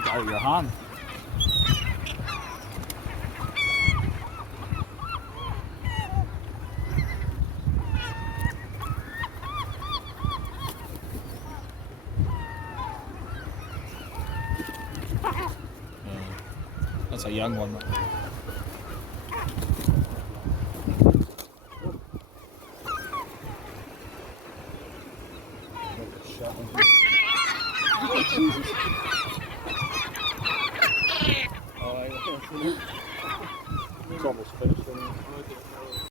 stick out of your hand. That's a young one. Oh, Jesus. It's almost finished.